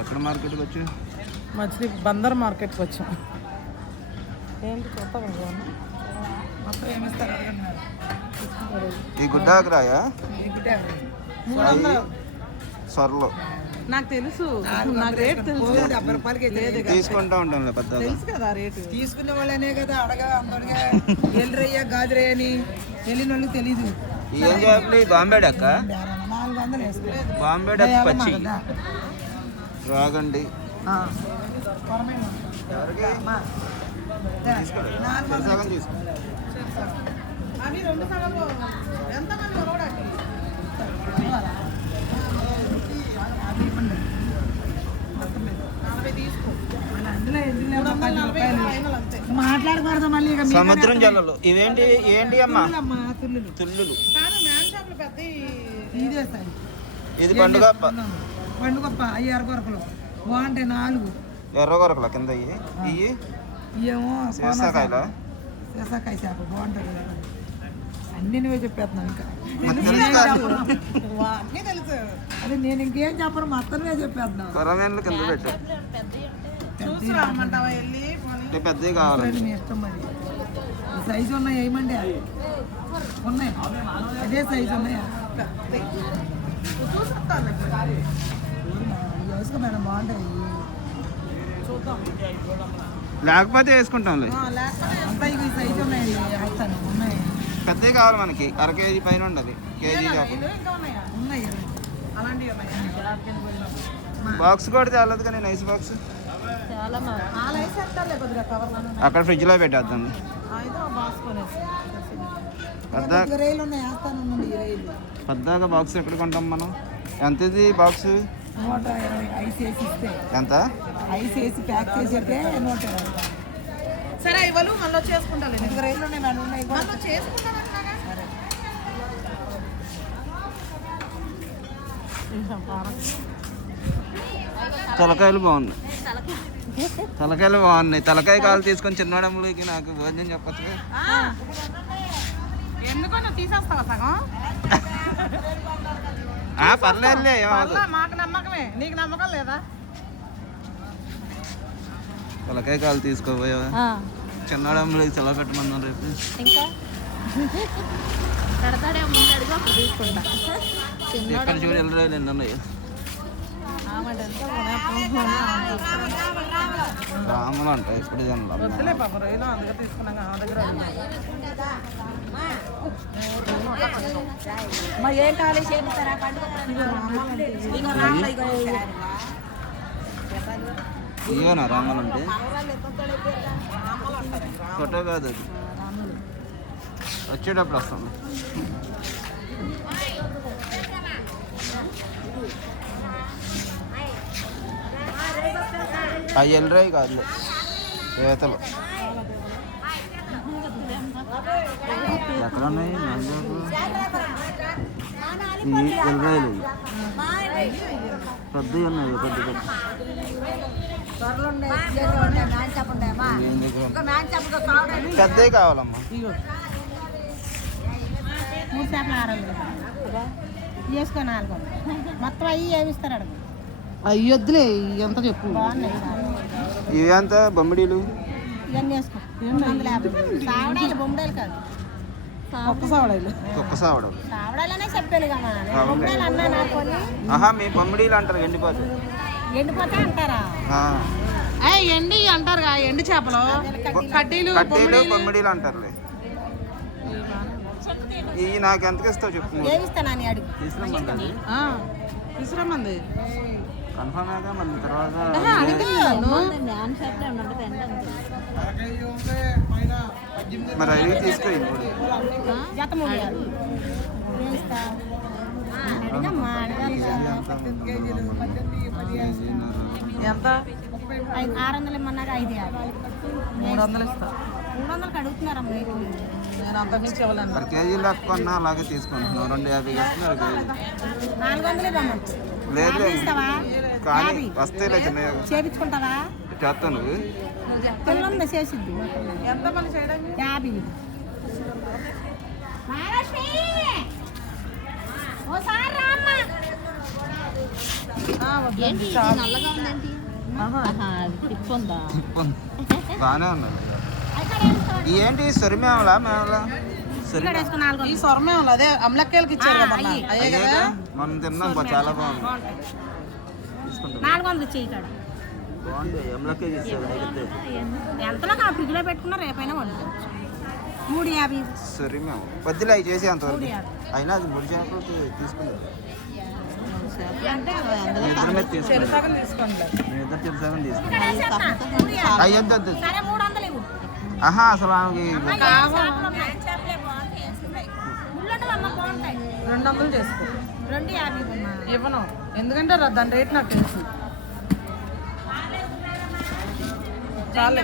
ఎక్కడ మార్కెట్కి వచ్చి మచిలీ బందర్ మార్కెట్కి వచ్చాం. ఏంటి? మొత్తం. తీసుకుంటారు. ఈ గుడ్డాకరాయా అడగండి. అవి సొరలు. నాకు తెలుసు. నాకు రేట్ తెలుసు. డెబ్బై రూపాయలకి లేదు కదా. తీసుకుంటా ఉంటాంలే పెద్దగా. తెలుసు కదా రేటు. తీసుకునే వాళ్ళనే కదా అడగా అందరిగా ఎల్లురయ్య గాజురయ్య అని వెళ్ళిన వాళ్ళకి తెలీదు. ఏం చేపలు ఈ బాంబే డక్క నాలుగు వందలు వేసుకోలేదు. బాంబే డక్ పచ్చి. రాగండి. సగం తీసుకో. మాట్లాడకూడదు మళ్ళీ సముద్రం జల్లలు. ఇవేంటి ఏంటి అమ్మా? తుల్లులు తుల్లులు కాదు మ్యాన్ షాప్లు పెద్ద ఇదే సాయి. ఇది పండుగ పండుగప్ప అయ్యి ఎరగొరకలు బాగుంటాయి నాలుగు. ఎర్ర కొరకల కింద ఇవి ఏమో సీసాకాయల? సీసాకాయ చేప బాగుంటుంది అన్ని నువ్వే చెప్పేస్తున్నాను ఇంకా. అన్నీ తెలుసు. అదే నేను ఇంకేం చెప్పను మొత్తమే చెప్పేస్తున్నాను కొరమేన్లు కింద పెట్టు. పెద్దవి కావాలి. మీ ఇష్టం మరి. సైజు ఉన్నాయి ఏమండి ఉన్నాయి. అదే సైజు ఉన్నాయా? వేసుకో మేడం బాగుంటాయి. చూద్దాం. లేకపోతే వేసుకుంటాంలే. ఆ, లేకపోతే అంతా ఇవి సైజు ఉన్నాయి? వేస్తాను ఉన్నాయి. పెద్దవి కావాలి మనకి. అర కేజీ పైన ఉండదు. కేజీ ఉన్నాయా? బాక్స్ కూడా తేలదు కానీ నైస్ బాక్స్ అక్కడ పెట్టేద్దాం. ఉండండి ఈ రైలు పెద్దగా బాక్స్ ఎక్కడ కొంటాం మనం? ఎంత ఇది బాక్స్ నూట ఇరవై ఐస్ వేసి ఇస్తే. ఎంత? ఐస్ వేసి ప్యాక్ చేసి అయితే నూట ఇరవై. సరే ఇవ్వలు మళ్ళీ చేసుకుంటాను రైలు ఉన్నాయి మేడం ఉన్నాయి మళ్ళీ చేసుకుంటాను తలకాయలు బాగున్నాయి. తలకాయలు బాగున్నాయి. తలకాయ కాలు తీసుకొని చిన్నడములకి నాకు భోజనం చెప్పచ్చు ఎందుకన్నా తీసేస్తావా సగం? పర్లేదులే మాకు నమ్మకమే. నీకు నమ్మకం లేదా? తలకాయ కాలు తీసుకోపోయావా చిన్నడములకి సెలవు పెట్టమన్నారు రేపు. ఇంకా? కడతాడే ముందు అడుగు అప్పుడు తీసుకుంటా. ఎక్కడ చూడు వెళ్ళరాయలు ఎన్ని ఉన్నాయి రాములు అంట ఇప్పుడు ఏం కావాలి ఇవేనా రాములు అంటే ఫోటో కాదు వచ్చేటప్పుడు వస్తాను అవి వెళ్ళరాయి కాదు. చేతలు ఎక్కడ ఉన్నాయి ఇవి. పెద్దవి ఉన్నాయి పెద్ద పెద్ద. పెద్దవి కావాలమ్మా. మూడు చేపలు ఆరు వేసుకో నాలుగు మొత్తం అయ్యి ఏమిస్తారు అడుగు. అయ్యొద్దులే ఎంత చెప్పు. బాగున్నాయి ఇవి అంతా బొమ్మిడీలు నాకు ఆహా మీ బొమ్మిడీలు అంటారు ఎండిపోతే ఎండిపోతే అంటారా? ఆ, ఎండి అంటారు ఎండి చేపలు. కడ్డీలు. కడ్డీలు బొమ్మిడీలు. అంటారులే. ఇవి నాకు ఎంతకి ఇస్తావు చెప్పు నువ్వు. ఏమి ఇస్తాను అని అడుగు తీసుకురమ్మండి ఆ, తీసుకురమ్మంది కన్ఫర్మ్. అయ్యాక మన తర్వాత మరి అవి తీసుకో ఇప్పుడు. ఎంత? ఐదు- ఆరు వందలు ఇమ్మన్నారు ఐదు యాభై. మూడు వందలు ఇస్తా. మూడు వందలకి అడుగుతున్నారమ్మా ఎక్కువ. నేను అంత మించి ఇవ్వలేను. మరి కేజీ లెక్కన్నా అలాగే తీసుకుంటున్నావు రెండు యాభై ఇస్తున్నారు నాలుగు వందలు ఇవ్వమంటు లేదు కానీ వస్తేలే చిన్నగా చేపించుకుంటావా? చేస్తావు నువ్వు. పిల్లలు చేసిద్ది ఎంత పని చేయడానికి యాభై. మహాలక్ష్మి! ఓసారి రామ్మా! ఆ, వద్దండి. ఏంటి ఇది చాలు. నల్లగా ఉందేంటి? ఆహా. టిప్ ఉందా? బాగానే ఉన్నది ఈ ఏంటి? సొరి మేమలా ఈ అదే అమలక్కేలకి ఇచ్చారు కదా మొన్న. అయ్యే. కదా? అయ్యేగా మనం తిన్నాం చాలా బాగుంది. నాలుగు వందలు ఇచ్చేయి ఎంతలో ఆ ఫ్రిడ్జ్లో పెట్టుకున్నా రేపైనా వండుకోవచ్చు మూడు యాభై. సరే మేము. వద్దులే అవి చేసి అంతవరకు. అయినా అది ముడి చేపలు తీసుకుందాం. ఆహా అసలు ఆమెకి రెండు వందలు చేసుకో. రెండు యాభై ఇవ్వను. ఎందుకంటే రా- దాని రేట్ నాకు తెలుసు. చాలే.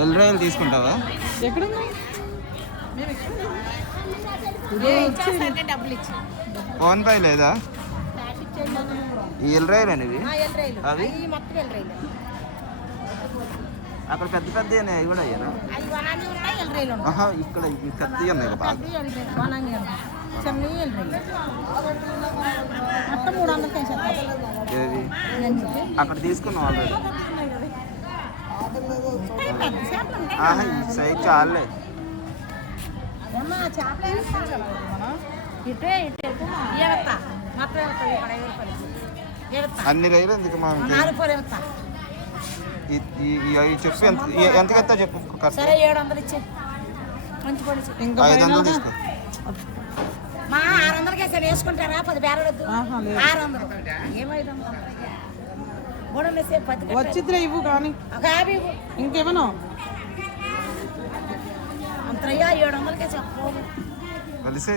ఎల్రాయిలు తీసుకుంటావా? ఇచ్చి ఫోన్ పే లేదా? ఈ ఎల్రాయిలు ఎల్రైలు అవి? అక్కడ పెద్ద పెద్ద అవి కూడా ఆహా ఇక్కడ పెద్ద ఉన్నాయి బాగా. ఏది? అక్కడ తీసుకున్నాం ఆల్రెడీ సైజ్ చాలే. అన్ని రైలు ఎందుకు మా చెప్పు ఎంత ఎంతకి ఎత్తా చెప్పు సరే ఏడు వందలు ఇచ్చే. మంచి పని ఇంకా ఐదు వందలు ఫైనల్గా తీసుకో. మా ఆరు వందలకి వేసుకుంటారా పది బేరలు వద్దు. ఆరు వందలు. ఏమైదు వందలు. వచ్చిద్దిలే ఇవ్వు కానీ. ఒక యాభై ఇవ్వు. ఇంకేమన్నా అంతయ్యా ఏడు వందలకి చెప్పు. కలిసే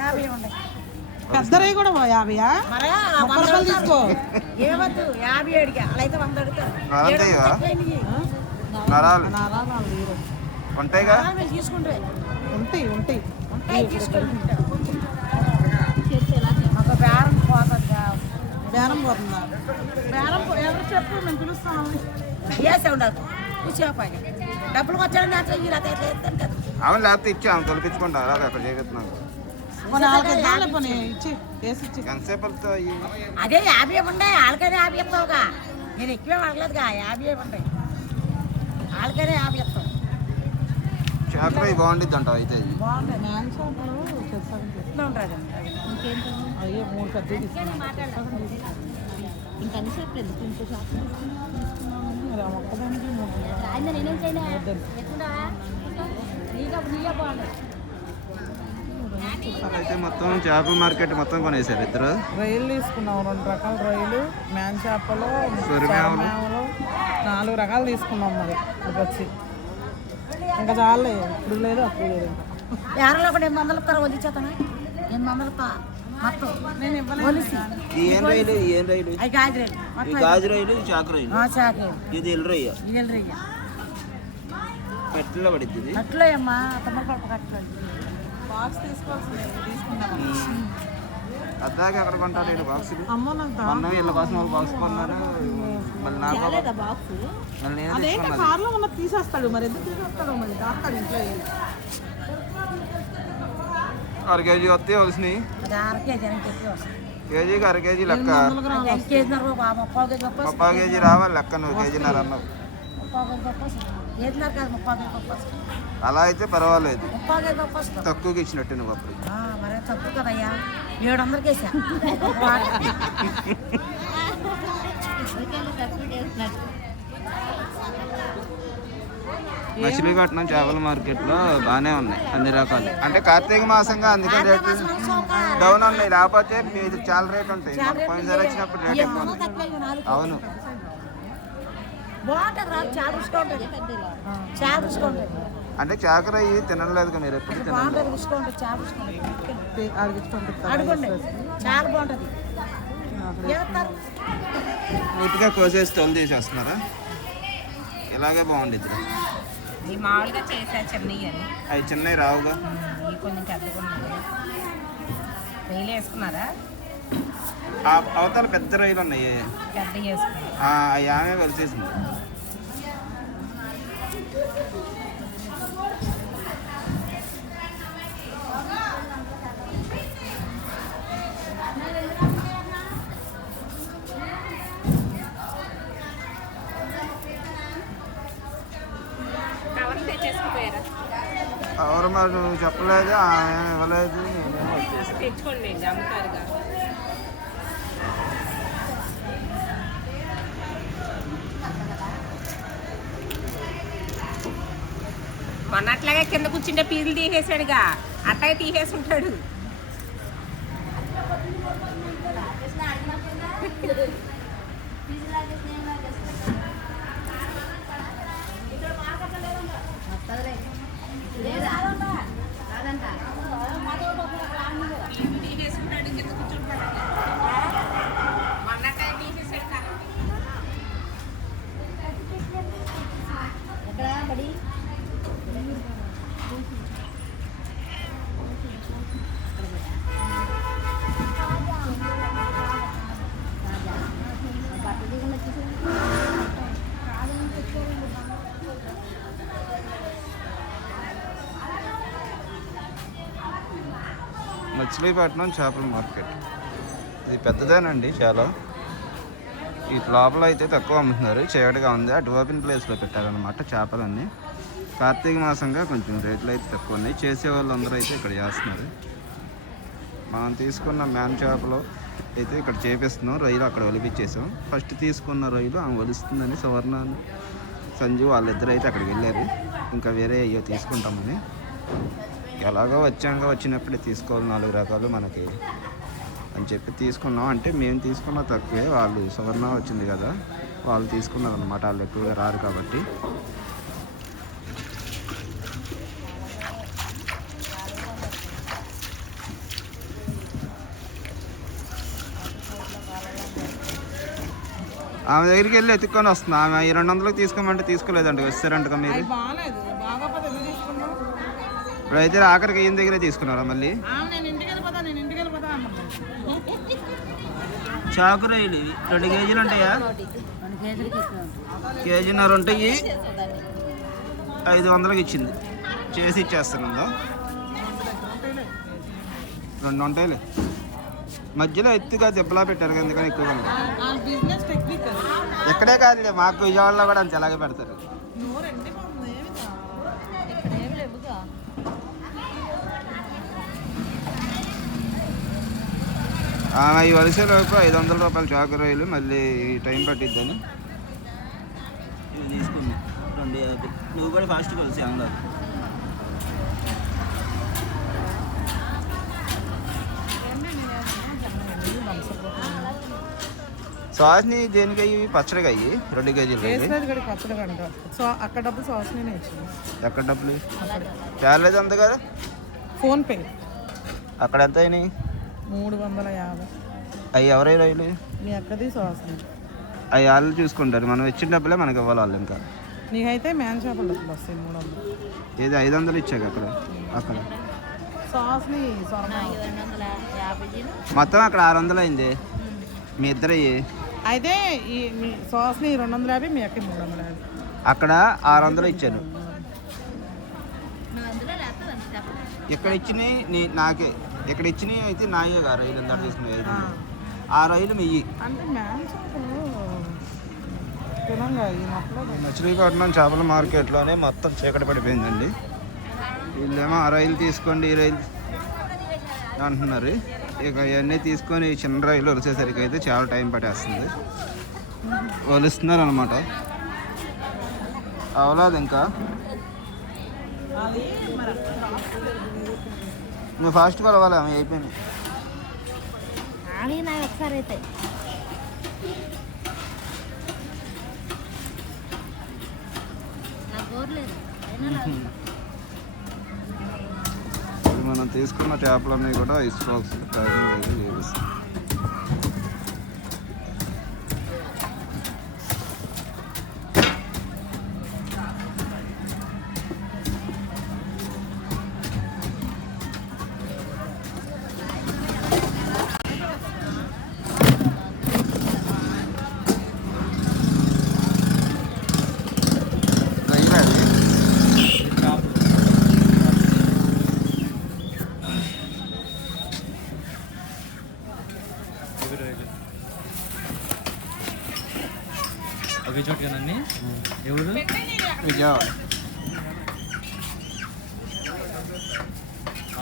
యాభై ఉన్నాయి పెద్ద రై కూడా యాభైయా? మరా ముప్పై వంద రూపాయలు తీసుకో. ఏవద్దు యాభై అడిగా. అలా అయితే వంద. నరాలు. ఉంటాయిగా? తీసుకుంటే ఉంటాయి ఉంటాయి. ఉంటాయి తీసుకుంటే ఒక బేరం పోతుంది? బేరం పోతుందా? బేరం పో- ఎవరు చెప్పు మేము కూర్చోపాయి డబ్బులు వచ్చాడు అవును లేకపోతే ఇచ్చాము తొలిపించుకుంటా అక్కడ చేస్తున్నాను అదే యాభై ఉండే వాళ్ళకైనా యాభై ఇస్తావుగా. నేను ఎక్కువే అడగలేదుగా యాభై ఉంటాయి వాళ్ళకైనా యాభై ఇస్తావు. అయితే? ఇది. బాగుంటుంది అయితే మొత్తం చేపల మార్కెట్ మొత్తం కొనేసారు ఇద్దరు. రొయ్యలు తీసుకున్నాం రెండు రకాల రొయ్యలు మ్యాన్ చేపలు సొరమేవలు. సొరమేవలు, నాలుగు రకాలు తీసుకున్నాం మరి వచ్చి ఇంకా చాలే ఇప్పుడు లేదు అప్పుడు లేదు ఇంకా. యారలో ఒకటి ఎనిమిది వందలు ఇస్తారు వదిలిచేతనా ఎనిమిది వందలు. మొత్తం. నేను ఇవ్వలేదు ఏం రైలు? ఈ ఏం రైలు? అవి గాజు మొత్తం గాజు రైలు ఈ చాకు రైలు. చాకే ఇది రొయ్య. ఇది అట్లే అమ్మా తొమ్మిది పడప అద్దాక ఎక్కడ కొంటారు వీళ్ళు బాక్సులు? అమ్మో నాకు దా- మొన్న వీళ్ళ కోసం ఒక బాక్స్ కొన్నారు. మళ్ళీ నాకు ఒక- లేదా బాక్స్? మళ్ళీ నేను అదేంటి తెచ్చుకున్నది కార్లో ఉన్న తీసేస్తాడు మరి ఎందుకు తీసేస్తాడు మరి? దాస్తాడు ఇంట్లో వెళ్ళి. అర కేజీ వస్తే వలసినాయి. అర కేజీ కేజీకి అర లెక్క. ముప్పై కేజీ రావాలి లెక్క నువ్వు కేజీన్నర అన్నావు. ముప్పై కేజీ ముప్పై కేజీ అలా అయితే పర్వాలేదు. తక్కువకి ఇచ్చినట్టు నువ్వు అప్పుడు. మరే తక్కువ కదయ్యా. ఏడు వందలకి మచిలీపట్నం చేపల మార్కెట్లో బాగానే ఉన్నాయి అన్ని రకాలు. అంటే కార్తీక మాసంగా అందుకని రేట్లు డౌన్ ఉన్నాయి. లేకపోతే మీది చాలా రేట్ ఉంటాయి. పోయినసారి వచ్చినప్పుడు రేట్ ఎక్కువ. అవును. బాగుంటుంది చాలా చాలా అంటే చాకర ఇవి తినలేదు మీరు ఎప్పుడు నీట్గా కోసేసి తొలి తీసేస్తున్నారా? ఇలాగే బాగుండిద్ది మామూలుగా చేసా అని. అవి చిన్నవి రావుగా? కొంచెం పెద్దగా వేసుకున్నారా? అవతల పెద్ద రైలు ఉన్నాయి. పెద్ద ఆమె కలిసేసింది ఎవరు మరి నువ్వు చెప్పలేదు? ఆమె ఇవ్వలేదు. నేనేమో వచ్చేసాను. తెచ్చుకోండి కింద కూర్చుంటే పీలు తీసేసాడుగా. అట్టగా తీసేసి ఉంటాడు పీజులు తీసేసి ఉంటాడు కింద కూర్చుంటాడు మొన్నట్లాగే తీసేసాడు కదా. ఎక్కడ బడి బట్టలు దిగుండా మచిలీపట్నం చేపల మార్కెట్. ఇది పెద్దదేనండి చాలా. ఈ లోపల అయితే తక్కువ అమ్ముతున్నారు. చీకటిగా ఉంది. అటు ఓపెన్ ప్లేస్లో పెట్టారనమాట చేపలన్నీ. కార్తీక మాసంగా కొంచెం రేట్లు అయితే తక్కువ ఉన్నాయి. చేసే వాళ్ళందరూ అయితే ఇక్కడ చేస్తున్నారు. మనం తీసుకున్న మ్యాన్ చేపలు అయితే ఇక్కడ చేపిస్తున్నాం. రొయ్యలు అక్కడ ఒలిపించేసాం. ఫస్ట్ తీసుకున్న రొయ్యలు ఆమె ఒలుస్తుందని సువర్ణ సంజు వాళ్ళిద్దరు అయితే అక్కడికి వెళ్ళారు. ఇంకా వేరే అయ్యో తీసుకుంటామని. ఎలాగో వచ్చాక వచ్చినప్పుడే తీసుకోవాలి నాలుగు రకాలు మనకి అని చెప్పి తీసుకున్నాం. అంటే మేము తీసుకున్న తక్కువే వాళ్ళు సువర్ణ వచ్చింది కదా వాళ్ళు తీసుకున్నారు అనమాట వాళ్ళు ఎక్కువగా రారు కాబట్టి. ఆమె దగ్గరికి వెళ్ళి ఎత్తుక్కొని వస్తున్నా ఆమె ఈ రెండు వందలకు తీసుకోమంటే తీసుకోలేదండి. వస్తారంట మీరు? ఇప్పుడైతే ఆఖరికి ఈయన దగ్గరే తీసుకున్నారా మళ్ళీ చాకు రొయ్యలు ఇవి రెండు కేజీలు ఉంటాయా కేజీన్నర ఉంటాయి ఐదు వందలకి ఇచ్చింది చేసి ఇచ్చేస్తాను రెండు ఉంటాయిలే మధ్యలో ఎత్తుగా దెబ్బలా పెట్టారు ఎందుకని ఎక్కువగా ఎక్కడే కాదులే మాకు విజయవాడలో కూడా అంతే అలాగే పెడతారు ఈ వలసలోపు ఐదు వందల రూపాయల చాకు రొయ్యలు మళ్ళీ టైం పట్టిద్దని. ఇవి తీసుకుంది రెండు యాభై నువ్వు కూడా ఫాస్ట్ కలిసి అందరు సాస్ని దేనికి అయ్యి పచ్చడిగా అయ్యి రెండు. కేజీలు పచ్చడి సో అక్కడ డబ్బు సాస్ నేనే ఇచ్చింది ఎక్కడ డబ్బులు? చాలేదు అంత కదా? ఫోన్ పే అక్కడ ఎంత అయినాయి? మూడు వందల యాభై. అవి ఎవరై రొయ్యలు మీ అక్కది సాస్ అవి వాళ్ళు చూసుకుంటారు. మనం ఇచ్చిన డబ్బులే మనకి ఇవ్వాలి వాళ్ళు ఇంకా. నీకైతే మ్యాన్ చేపల డబ్బులు వస్తాయి మూడు వందలు. ఏది ఐదు వందలు ఇచ్చాక అక్కడ? అక్కడ. సాస్ని మొత్తం అక్కడ ఆరు వందలు అయింది. మీ ఇద్దరు అయితే ఈ మీ సాస్ని రెండు వందల యాభై మీ అక్క మూడు వందల యాభై. అక్కడ ఆరు వందలు ఇచ్చాను ఇక్కడ ఇచ్చినవి నీ నాకే. ఇక్కడ ఇచ్చినవి అయితే నాయే గారు రైలు తీసుకున్నాయి ఐదు వందలు. ఆ. రైలు మెయ్యి అంటే మచిలీపట్నం చేపల మార్కెట్లోనే మొత్తం చీకటి పడిపోయిందండి. వీళ్ళేమో ఆ రైలు తీసుకోండి ఈ రైలు అంటున్నారు. ఇక ఇవన్నీ తీసుకొని చిన్న రైలు వచ్చేసరికి అయితే చాలా టైం పట్టేస్తుంది. వలుస్తున్నారు అనమాట అవలేదు ఇంకా నువ్వు ఫాస్ట్ అయిపోయింది ఆగి నా ఒకసారి అయితే. మనం తీసుకున్న చేపలన్నీ కూడా ఐస్ బాక్స్ టైం చూపిస్తాం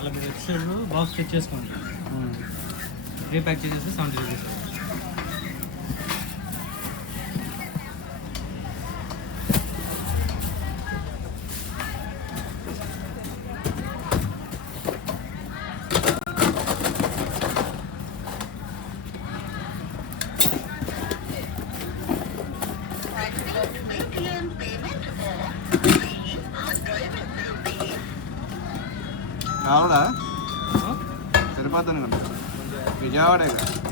వాళ్ళ మీరు వచ్చేటప్పుడు బాక్స్ చెక్ చేసుకోండి. రీప్యాక్ చేసేసి సెవెంటీ రూపీస్ సరిపోతుంది కదా విజయవాడే కదా